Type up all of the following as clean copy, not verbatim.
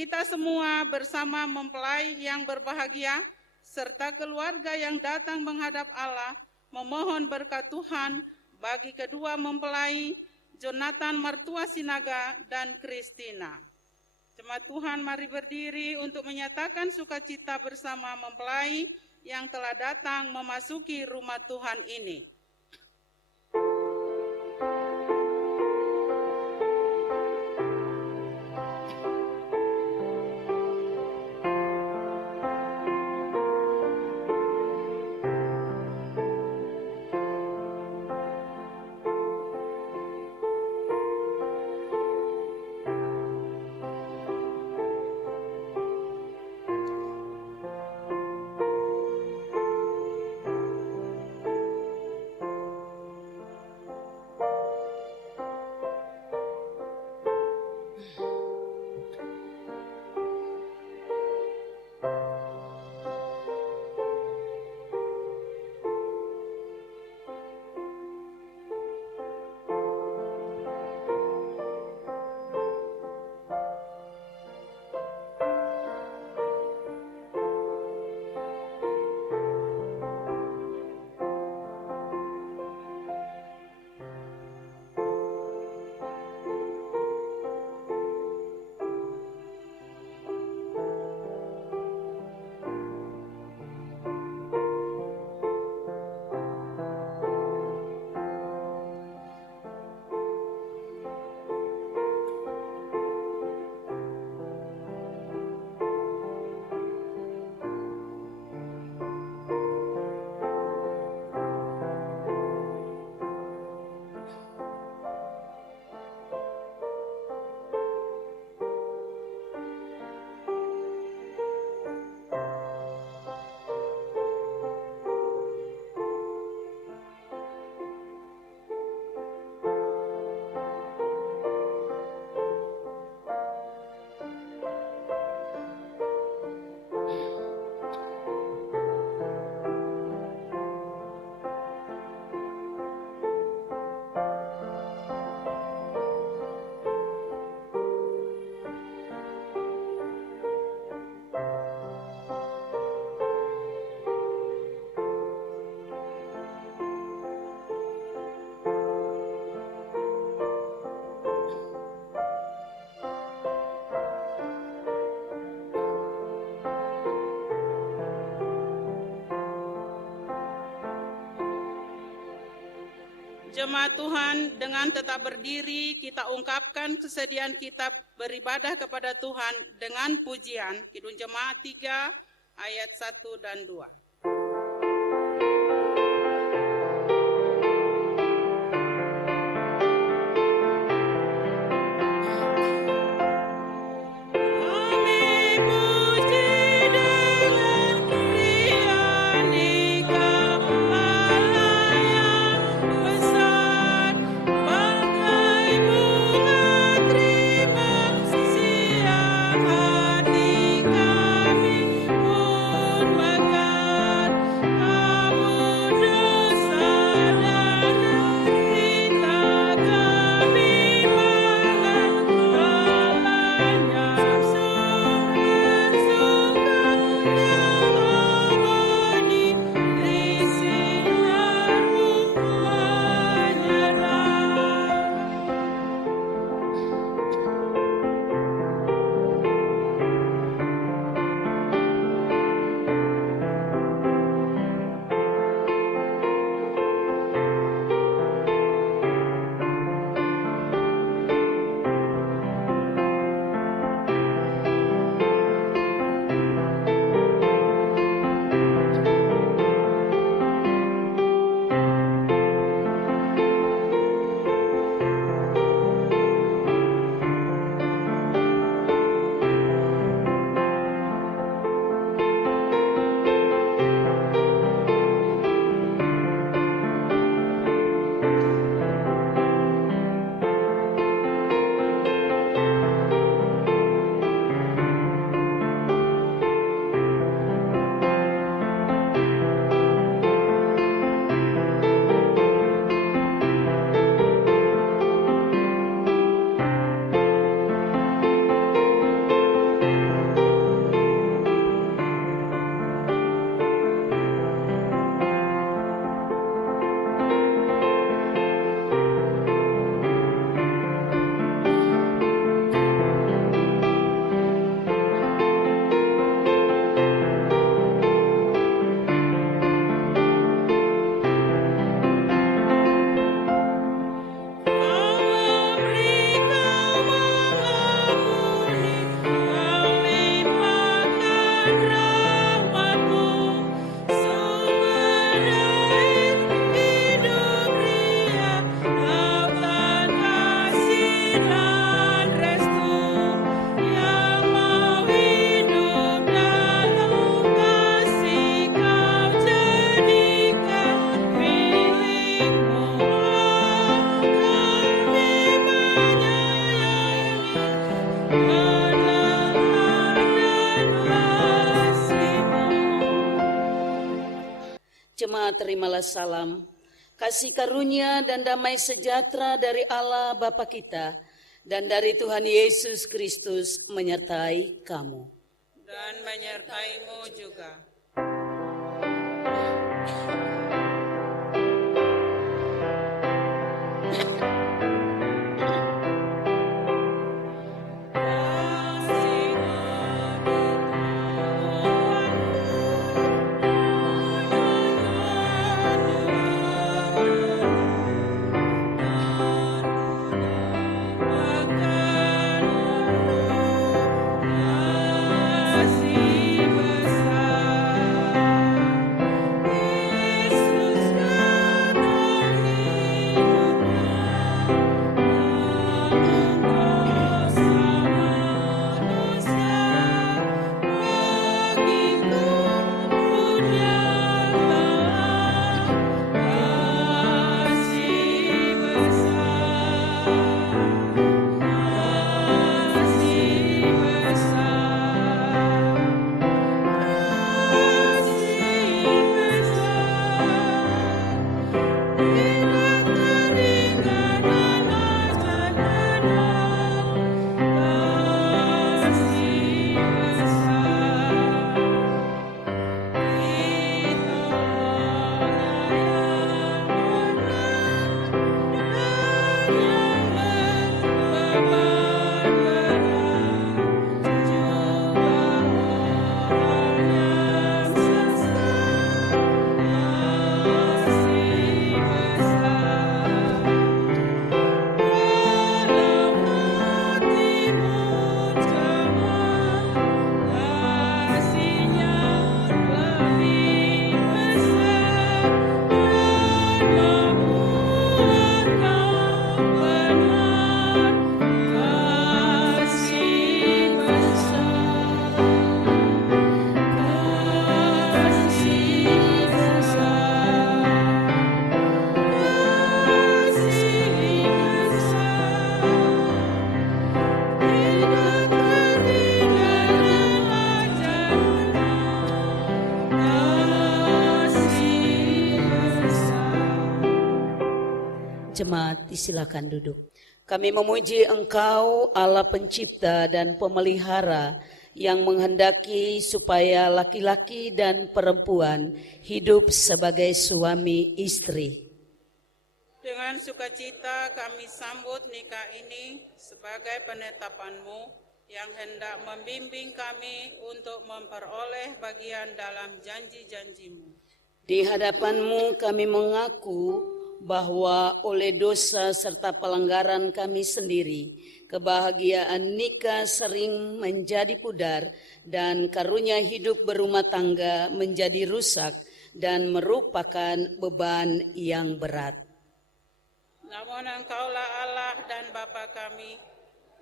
kita semua bersama mempelai yang berbahagia, serta keluarga yang datang menghadap Allah, memohon berkat Tuhan bagi kedua mempelai, Jonathan mertua Sinaga dan Kristina. Jemaat Tuhan, mari berdiri untuk menyatakan sukacita bersama mempelai yang telah datang memasuki rumah Tuhan ini. Jemaat Tuhan, dengan tetap berdiri kita ungkapkan kesediaan kita beribadah kepada Tuhan dengan pujian. Kidung Jemaat 3 ayat 1 dan 2. Hati kami pun Jemaat, terimalah salam, kasih karunia dan damai sejahtera dari Allah Bapa kita dan dari Tuhan Yesus Kristus menyertai kamu. Dan menyertaimu juga. Jemaat, disilakan duduk. Kami memuji Engkau, Allah pencipta dan pemelihara, yang menghendaki supaya laki-laki dan perempuan hidup sebagai suami istri. Dengan sukacita kami sambut nikah ini sebagai penetapan-Mu yang hendak membimbing kami untuk memperoleh bagian dalam janji-janji-Mu. Di hadapan-Mu kami mengaku bahwa oleh dosa serta pelanggaran kami sendiri, kebahagiaan nikah sering menjadi pudar dan karunia hidup berumah tangga menjadi rusak dan merupakan beban yang berat. Namun Engkaulah Allah dan Bapa kami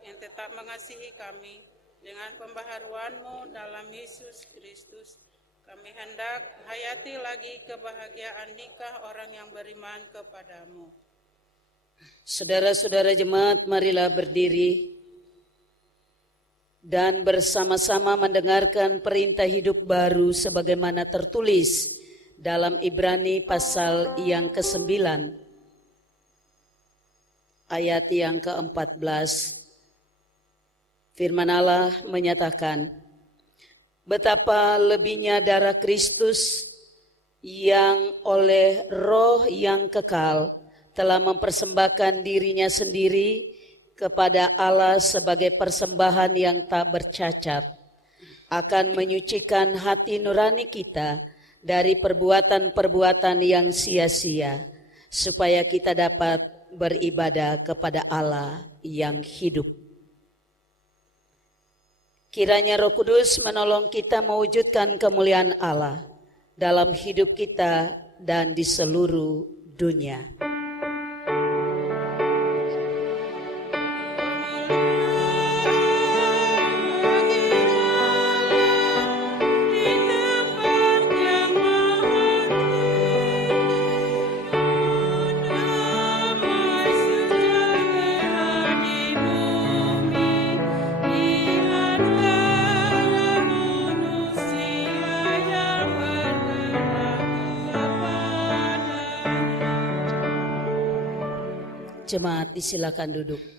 yang tetap mengasihi kami dengan pembaharuan-Mu dalam Yesus Kristus. Kami hendak hayati lagi kebahagiaan nikah orang yang beriman kepadamu. Saudara-saudara jemaat, marilah berdiri dan bersama-sama mendengarkan perintah hidup baru sebagaimana tertulis dalam Ibrani pasal yang ke-9 ayat yang ke-14. Firman Allah menyatakan, betapa lebihnya darah Kristus yang oleh Roh yang kekal telah mempersembahkan dirinya sendiri kepada Allah sebagai persembahan yang tak bercacat, akan menyucikan hati nurani kita dari perbuatan-perbuatan yang sia-sia, supaya kita dapat beribadah kepada Allah yang hidup. Kiranya Roh Kudus menolong kita mewujudkan kemuliaan Allah dalam hidup kita dan di seluruh dunia. Jemaat disilakan duduk.